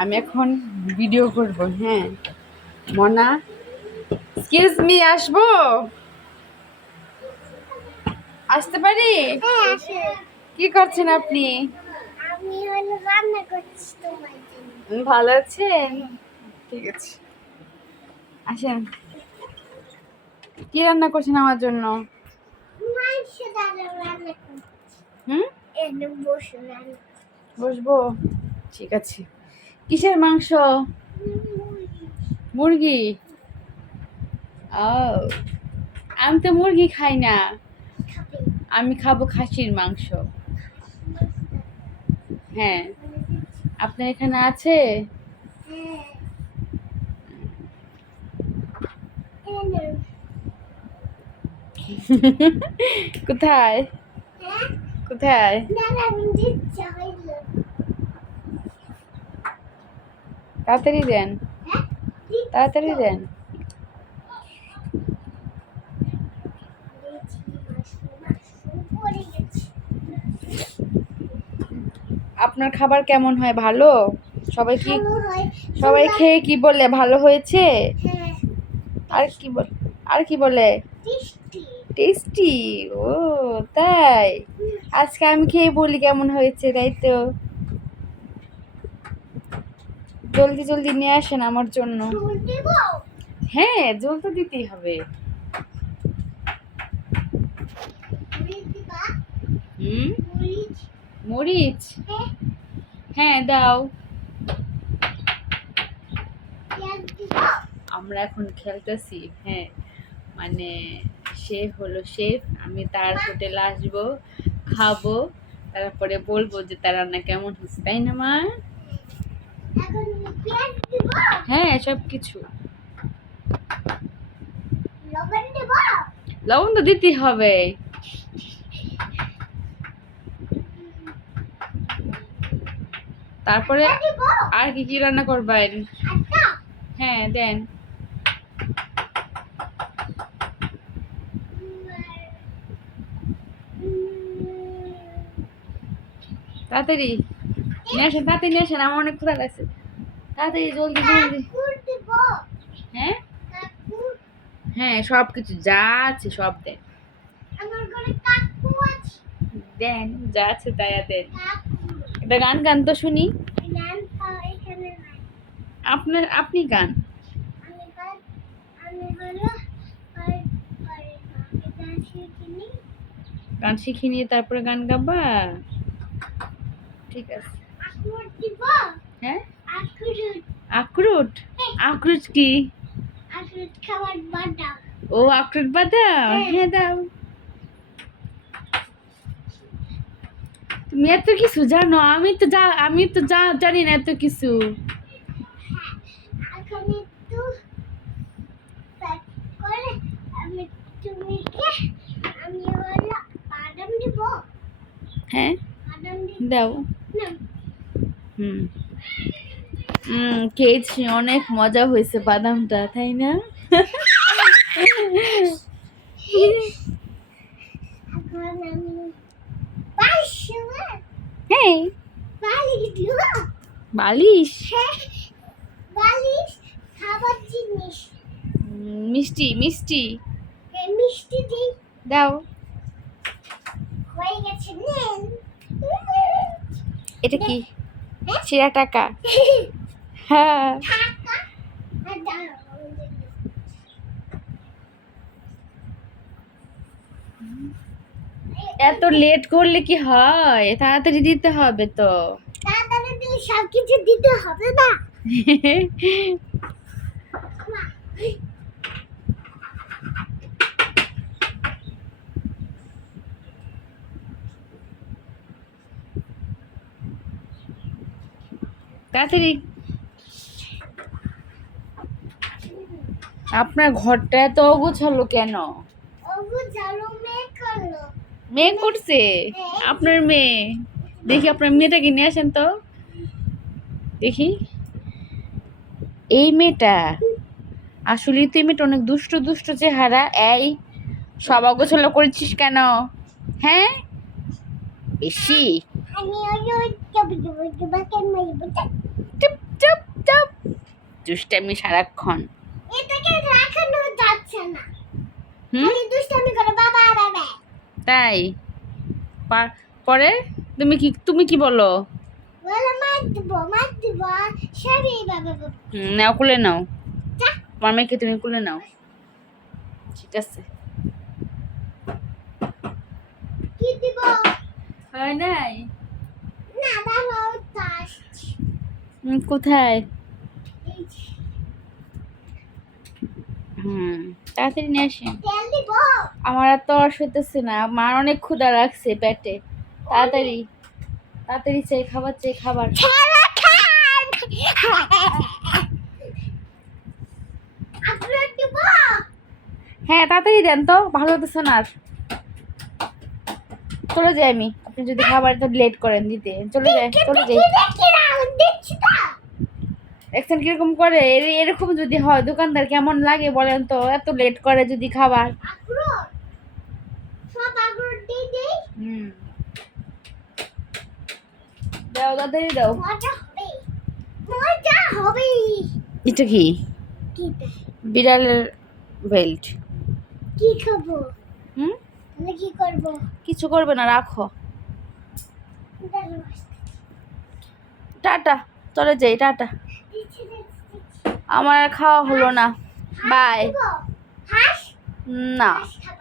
আমি এখন ভিডিও করব। হ্যাঁ মনা, এক্সকিউজ মি, আসবো? আসতে পারি? কি করছেন আপনি? আমি হলো রান্না করছি তোমার জন্য। ভালো আছেন? ঠিক আছে, আসেন। কি রান্না করছেন আমার জন্য? মাংস রান্না রান্না করছি। এনে বসে রান্না বসবো? ঠিক আছে। কিসের মাংস? মুরগি? ও, আমি তো মুরগি খাই না, খাবে। আমি খাবো খাসির মাংস। হ্যাঁ, আপনার এখানে আছে? হ্যাঁ, এনে। কোথায় হ্যাঁ, কোথায়? না না আমি দিচ্ছি হইলো। তাড়াতাড়ি দেন, হ্যাঁ, তাড়াতাড়ি দেন। পড়ে গেছে। আপনার খাবার কেমন হয়? ভালো? সবাই কি ভালো হয়। সবাই খেয়ে কি বলে? ভালো হয়েছে? হ্যাঁ, আর কি বলে? আর কি বলে? টেস্টি। টেস্টি? ও তাই? আজকে আমি খেয়ে বলি কেমন হয়েছে, তাই তো? জলদি জলদি নিয়ে আসেন আমার জন্য। ঝোল দেব? হ্যাঁ, জল তো দিতেই হবে। মরিচ দিবা? হুম, মরিচ? মরিচ? হ্যাঁ, হ্যাঁ দাও। পেঁয়াজ দিব? আমরা এখন খেলতেছি। হ্যাঁ, মানে সে হলো শেফ, আমি তার হোটেলে আসবো, খাবো, তারপরে বলবো যে তার রান্না কেমন হয়েছে, তাই না মা? এখন পেঁয়াজ দিব? হ্যাঁ, সব কিছু। লবণ দিব? লবণ তো দিতেই হবে। তারপরে আটা দিব? আর কি কি রান্না করবেন? আটা? হ্যাঁ দেন। তাড়াতাড়ি নিয়ে আসেন, তাড়াতাড়ি নিয়ে আসেন, আমার অনেক ক্ষুধা লাগছে। তাড়াতাড়ি জলদি জলদি। কাকুর দিব? হ্যাঁ কাকুর? হ্যাঁ, সব কিছু যা আছে সব দেন। আমার ঘরে কাকু আছে। দেন, যা আছে তাই দেন। কাকু। একটা গান গান তো শুনি। গান এখানে নাই। আপনি গান। আমি গান আমি হলো গান শিখিনি। গান শিখে নিয়ে তারপরে গান গাবা? ঠিক আছে। আখরোট দিব? হ্যাঁ, আখরোট। আখরোট? আখরোট কি? আখরোট খাবার বাদাম। ও, আখরোট বাদাম? হ্যাঁ দাও। তুমি এত কিছু জানো, আমি তো জানি না এত কিছু। এখন একটু প্যাক করে আমি আমি হলো বাদাম দিব? হ্যাঁ বাদাম দাও। না। হুম খেয়েছি, অনেক মজা হয়েছে বাদামটা, তাই না? এখন আমি বালিশ দিব? হ্যাঁ, বালিশ দিব? বালিশ? হ্যাঁ, বালিশ খাবার জিনিস। মিষ্টি মিষ্টি মিষ্টি দিই। দাও। হয়ে গেছে, নেন। এটা কি? ছেঁড়া টাকা? হ্যাঁ। টাকা আর দাও। এত লেট করলে কি হয়? তাড়াতাড়ি দিতে হবে তো। তাড়াতাড়ি দিলে সব কিছু দিতে হবে না। মা, তাড়াতাড়ি। আপনার ঘরটা এত অগোছালো কেন? ওগো জানো মেয়ে করলো। মেয়ে করছে? আপনার মেয়ে? দেখি আপনার মেয়েটাকে নিয়ে আসেন তো, দেখি। এই মেয়েটা আসলে তো, এই মেয়েটা অনেক দুষ্ট দুষ্ট চেহারা। এই, সব অগোছালো করেছিস কেন? হ্যাঁ, বেশি। আমি ওই ওই চবি চবি চবি কেন মারি বুঝা। চুপ, চুপ চুপ দুষ্টামি সারাক্ষণ। এটাকে রাখানো যাচ্ছে না। হুম খালি দুষ্টামি করে বাবা বাবা। তাই পরে তুমি কি বলো? বলে মার দিব সবই বাবা বাবা। নাও কুলে নাও, যা। তোমার মেয়েকে তুমি কুলে নাও। ঠিক আছে। কি দিব? হয় নাই? না দাঁড়াও তাস। কোথায়? এই যে, তাড়াতাড়ি নিয়ে আসেন। তেল দিব? আমার আর তো আর সইতেছে না, আমার অনেক ক্ষুধা লাগছে পেটে। তাড়াতাড়ি তাড়াতাড়ি চাই খাবার। খেলা খান। আপনার দিব? হ্যাঁ তাড়াতাড়ি দেন তো, ভালো হতেছে না আর। চলে যাই আমি, আপনি যদি খাবার তো লেট করেন দিতে। চলে যাই। দেখি রাউন্ড দিচ্ছি তো। দেখছেন কিরকম করে? এরকম যদি হয় দোকানদার কেমন লাগে বলেন তো, এত লেট করে যদি খাবার। আখরোট সব আখরোট দিয়ে দেই। দাও তাড়াতাড়ি দাও। মজা হবে। মজা হবে। এটা কি? কি বিড়ালের বেল্ট। কি খাবো? হুম তাহলে কি করব? কিছু করবে না, রাখো। টাটা, চলে যাই, টাটা। আমার আর খাওয়া হলো না। বাই। হাঁস না। হাঁস খাবো।